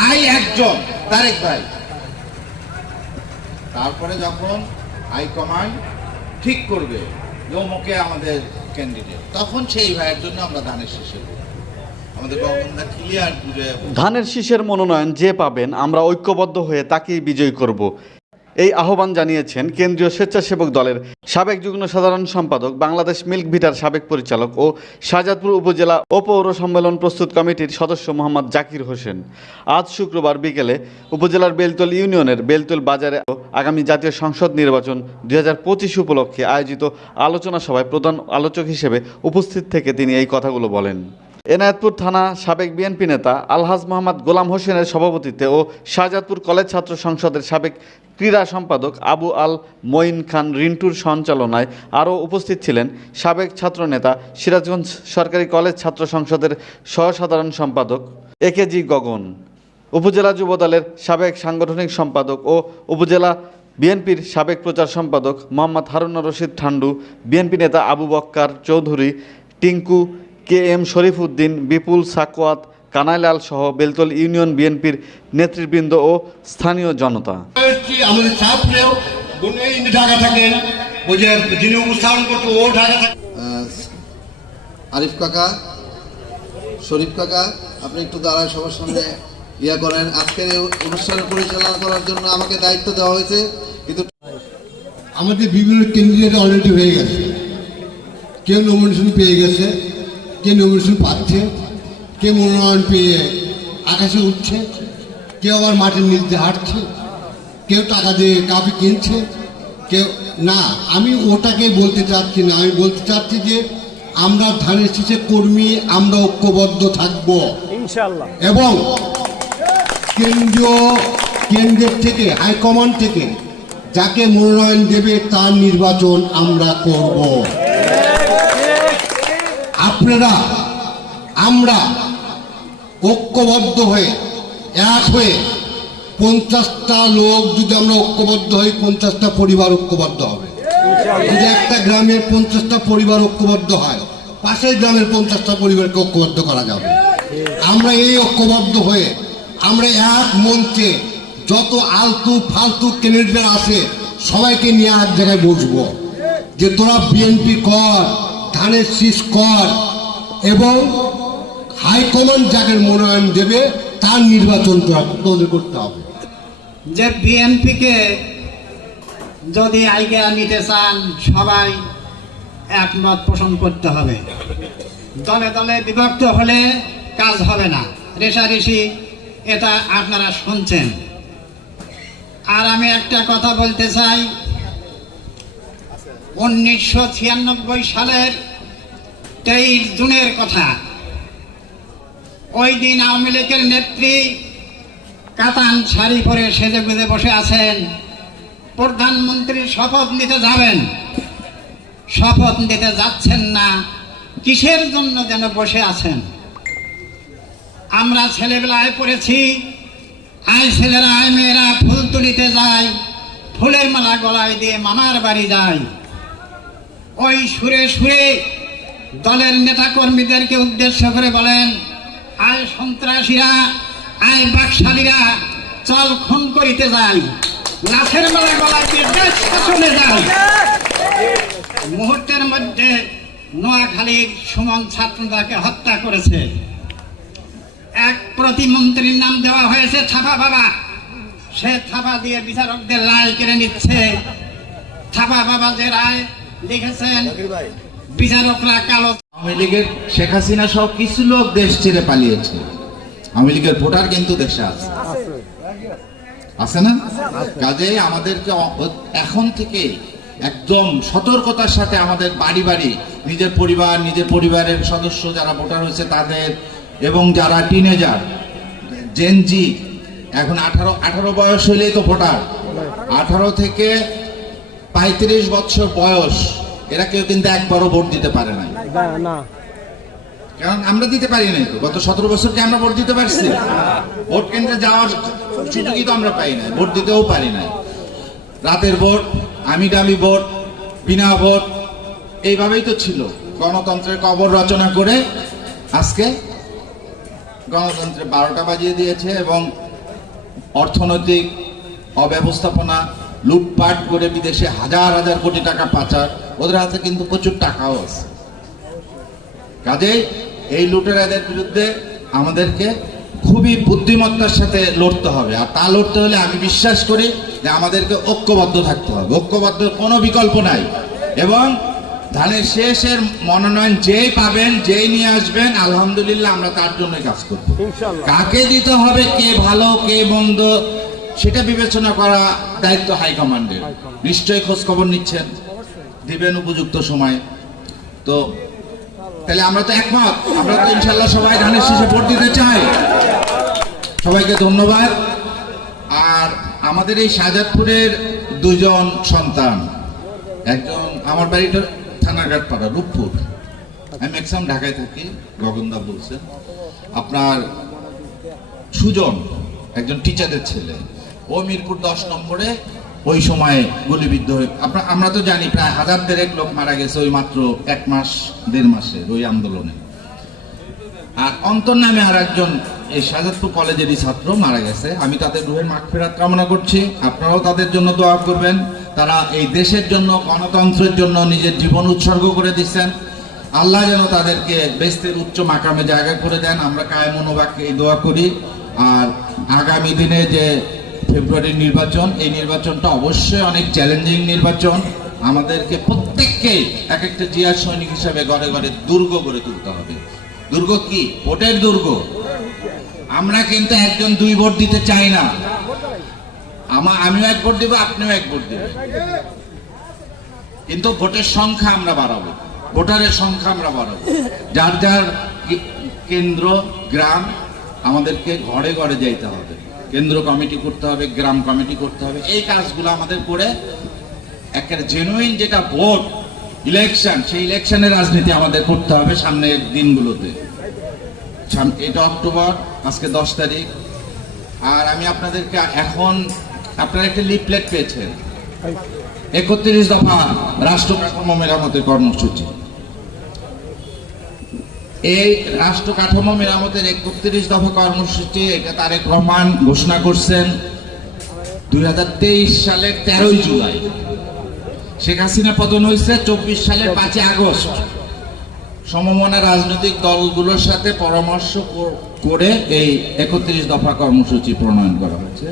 ভাই একজন, তারেক ভাই। তারপরে যখন হাইকমান্ড ঠিক করবে অমুকে আমাদের ক্যান্ডিডেট, তখন সেই ভাইয়ের জন্য আমরা ধানের শীষে আমাদের গগনদা ক্লিয়ার বুঝে। ধানের শীষের মনোনয়ন যে পাবেন আমরা ঐক্যবদ্ধ হয়ে তাকেই বিজয়ী করব, এই আহ্বান জানিয়েছেন কেন্দ্রীয় স্বেচ্ছাসেবক দলের সাবেক যুগ্ম সাধারণ সম্পাদক, বাংলাদেশ মিল্ক ভিটার সাবেক পরিচালক ও শাহজাদপুর উপজেলা ও পৌর সম্মেলন প্রস্তুত কমিটির সদস্য মোহাম্মদ জাকির হোসেন। আজ শুক্রবার বিকেলে উপজেলার বেলতল ইউনিয়নের বেলতল বাজারে আগামী জাতীয় সংসদ নির্বাচন 2025 উপলক্ষে আয়োজিত আলোচনা সভায় প্রধান আলোচক হিসেবে উপস্থিত থেকে তিনি এই কথাগুলো বলেন। এনায়েতপুর থানা সাবেক বিএনপি নেতা আলহাজ মোহাম্মদ গোলাম হোসেনের সভাপতিত্বে ও শাহজাদপুর কলেজ ছাত্র সংসদের সাবেক ক্রীড়া সম্পাদক আবু আল মঈন খান রিন্টুর সঞ্চালনায় আরও উপস্থিত ছিলেন সাবেক ছাত্রনেতা সিরাজগঞ্জ সরকারি কলেজ ছাত্র সংসদের সহসাধারণ সম্পাদক একেজি গগন, উপজেলা যুবদলের সাবেক সাংগঠনিক সম্পাদক ও উপজেলা বিএনপির সাবেক প্রচার সম্পাদক মোহাম্মদ হারুনুর রশিদ ঠান্ডু, বিএনপি নেতা আবু বক্কার চৌধুরী, টিঙ্কু, KM শরীফ উদ্দিন, বিপুল সাকওয়াত, কানাইলাল সহ বেলতল ইউনিয়ন বিএনপির নেতৃবৃন্দ ও স্থানীয় জনতা। আমাদের ছাত্রেও ঢাকা থাকেন, ওই যে যিনি উপস্থাপন করতো ও ঢাকা থাকেন। আরিফ কাকা, শরীফ কাকা, আপনি একটু দাঁড়ায় সবার সামনে ইয়া করেন। আজকের এই অনুষ্ঠানের পরিচালনা করার জন্য আমাকে দায়িত্ব দেওয়া হয়েছে, কিন্তু আমাদের বিভিন্ন ক্যান্ডিডেট অলরেডি হয়ে গেছে। কেউ নমিনেশন পেয়ে গেছে, কে নমিনেশন পাচ্ছে, কে মনোনয়ন পেয়ে আকাশে উঠছে, কেউ আবার মাটির নিচ দিয়ে হাঁটছে, কেউ টাকা দিয়ে কাপি কিনছে, কেউ না। আমি ওটাকে বলতে চাচ্ছি না, আমি বলতে চাচ্ছি যে আমরা ধানের শীষে কর্মী, আমরা ঐক্যবদ্ধ থাকবো ইনশাআল্লাহ, এবং কেন্দ্রের থেকে হাইকমান্ড থেকে যাকে মনোনয়ন দেবে তার নির্বাচন আমরা করব। আপনারা আমরা ঐক্যবদ্ধ হয়ে এক হয়ে 50টা লোক যদি আমরা ঐক্যবদ্ধ হই, 50টা পরিবার ঐক্যবদ্ধ হবে। যদি একটা গ্রামের 50টা পরিবার ঐক্যবদ্ধ হয়, পাশের গ্রামের 50টা পরিবারকে ঐক্যবদ্ধ করা যাবে। আমরা এই ঐক্যবদ্ধ হয়ে আমরা এক মঞ্চে যত আলতু ফালতু ক্যান্ডিডেট আছে সবাইকে নিয়ে এক জায়গায় বসবো, যে তোরা বিএনপি কর, ধানের শীষ কর, এবং হাইকমান্ড যাকে মনোনয়ন দেবে তার নির্বাচন তোদের করতে হবে। যে বিএনপিকে যদি আইগা নিতে চান সবাই একমত পোষণ করতে হবে। দলে দলে বিভক্ত হলে কাজ হবে না, রেষারেষি এটা আপনারা শুনছেন। আর আমি একটা কথা বলতে চাই, 1996 সালের 23 জুনের কথা। ওই দিন আওয়ামী লীগের নেত্রী কাতান শাড়ি পরে সেজে গুজে বসে আছেন, প্রধানমন্ত্রীর শপথ নিতে যাবেন, শপথ নিতে যাচ্ছেন না, কিসের জন্য যেন বসে আছেন। আমরা ছেলেবেলায় পড়েছি, আই ছেলেরা আই মেয়েরা ফুল তুলিতে যায়, ফুলের মালা গলায় দিয়ে মামার বাড়ি যায়। ওই সুরে সুরে দলের নেতা কর্মীদেরকে উদ্দেশ্য করে বলেন, আয় সন্ত্রাসীরা, আয় বাকশালীরা, চল খুন করিতে যাই, লাশের মালা গলায় দিয়ে দেশ শাসনে যাই। মুহূর্তের মধ্যে নোয়াখালীর সুমন ছাত্রদাকে হত্যা করেছে। এক প্রতিমন্ত্রীর নাম দেওয়া হয়েছে ছাপা বাবা, সে ছাপা দিয়ে বিচারকদের রায় কেড়ে নিচ্ছে। ছাপা বাবা যে রায় লিখেছেন, বিচারকরা কালো। আওয়ামী লীগের শেখ হাসিনা সহ কিছু লোক দেশ ছেড়ে পালিয়েছে, আওয়ামী লীগের ভোটার কিন্তু দেশে আছে না? কাজেই আমাদেরকে এখন থেকে একদম সতর্কতার সাথে আমাদের বাড়ি বাড়ি নিজের পরিবার, নিজের পরিবারের সদস্য যারা ভোটার হয়েছে তাদের, এবং যারা টিনেজার জেনজি, এখন 18 বয়স হইলেই তো ভোটার, 18 থেকে 35 বছর বয়স, এরা কেউ কিন্তু একবারও ভোট দিতে পারে না। কারণ আমরা দিতে পারি নাই তো, গত 17 বছরকে আমরা ভোট দিতে পারছি? ভোট কেন্দ্রে যাওয়ার সুযোগই তো আমরা পাই না, ভোট দিতেও পারি না। রাতের ভোট, আমি দামি ভোট, বিনা ভোট, এইভাবেই তো ছিল। গণতন্ত্রের কবর রচনা করে আজকে গণতন্ত্রের 12টা বাজিয়ে দিয়েছে, এবং অর্থনৈতিক অব্যবস্থাপনা, লুটপাট করে বিদেশে হাজার হাজার কোটি টাকা পাচার, ওদের হাতে কিন্তু প্রচুর টাকাও আছে। কাজেই এই লুটেরাদের বিরুদ্ধে আমাদেরকে খুবই বুদ্ধিমত্তার সাথে লড়তে হবে। আর তা লড়তে হলে আমি বিশ্বাস করি যে আমাদেরকে ঐক্যবদ্ধ থাকতে হবে, ঐক্যবদ্ধ কোনো বিকল্প নাই। এবং ধানের শেষের মনোনয়ন যেই পাবেন, যেই নিয়ে আসবেন, আলহামদুলিল্লাহ আমরা তার জন্য কাজ করব। কাকে দিতে হবে, কে ভালো কে মন্দ, সেটা বিবেচনা করা দায়িত্ব হাইকমান্ডের। নিশ্চয়ই খোঁজ খবর নিচ্ছেন, দিবেন উপযুক্ত সময়। তো তাহলে আমরা তো একমত, আমরা তো ইনশাল্লাহ সবাই ধানের শেষে ভোট দিতে চাই। সবাইকে ধন্যবাদ। আর আমাদের এই শাহজাদপুরের দুজন সন্তান, একজন আমার বাড়িটা থানাঘাট পাড়া রূপপুর, আমি ম্যাক্সিমাম ঢাকায় থাকি, গগনদা বলছেন। আপনার সুজন একজন টিচারের ছেলে, ও মিরপুর 10 নম্বরে ওই সময়ে গুলিবিদ্ধ হয়ে, আমরা তো জানি প্রায় 1000 লোক মারা গেছে ওই মাত্র 1 মাস 1.5 মাসের ওই আন্দোলনে। আর অন্তর নামে আর একজন এই শাহজাদপুর কলেজেরই ছাত্র মারা গেছে। আমি তাদের রুহের মাগফিরাত কামনা করছি, আপনারাও তাদের জন্য দোয়া করবেন। তারা এই দেশের জন্য, গণতন্ত্রের জন্য নিজের জীবন উৎসর্গ করে দিচ্ছেন। আল্লাহ যেন তাদেরকে বেহেশতের উচ্চ মাকামে জায়গা করে দেন, আমরা কায়ে মনোবাক্যে এই দোয়া করি। আর আগামী দিনে যে ফেব্রুয়ারির নির্বাচন, এই নির্বাচনটা অবশ্যই অনেক চ্যালেঞ্জিং নির্বাচন। আমাদেরকে প্রত্যেককেই এক একটা জিয়া সৈনিক হিসাবে ঘরে ঘরে দুর্গ গড়ে তুলতে হবে। দুর্গ কি? ভোটের দুর্গ। আমরা কিন্তু 1-2 ভোট দিতে চাই না। আমিও 1 ভোট দিব, আপনিও 1 ভোট দিবেন, কিন্তু ভোটের সংখ্যা আমরা বাড়াবো, ভোটারের সংখ্যা আমরা বাড়াবো। যার যার কেন্দ্র, গ্রাম, আমাদেরকে ঘরে ঘরে যাইতে হবে, কেন্দ্র কমিটি করতে হবে, গ্রাম কমিটি করতে হবে। এই কাজগুলো আমাদের করে একটা জেনুইন যেটা ভোট, ইলেকশন, সেই ইলেকশনের রাজনীতি আমাদের করতে হবে সামনের দিনগুলোতে। এটা অক্টোবর, আজকে 10 তারিখ। আর আমি আপনাদেরকে এখন, আপনারা একটা লিফলেট পেয়েছেন, 31 দফা রাষ্ট্র কাঠামো মেরামতের কর্মসূচি। এই রাষ্ট্র কাঠামো মেরামতের 31 দফা কর্মসূচি, এটা তারেক রহমান ঘোষণা করছেন 2023 সালের 13 জুলাই। শেখ হাসিনা পতন হয়েছে 24 সালের 5 আগস্ট। সমমনা রাজনৈতিক দলগুলোর সাথে পরামর্শ করে এই 31 দফা কর্মসূচি প্রণয়ন করা হয়েছে।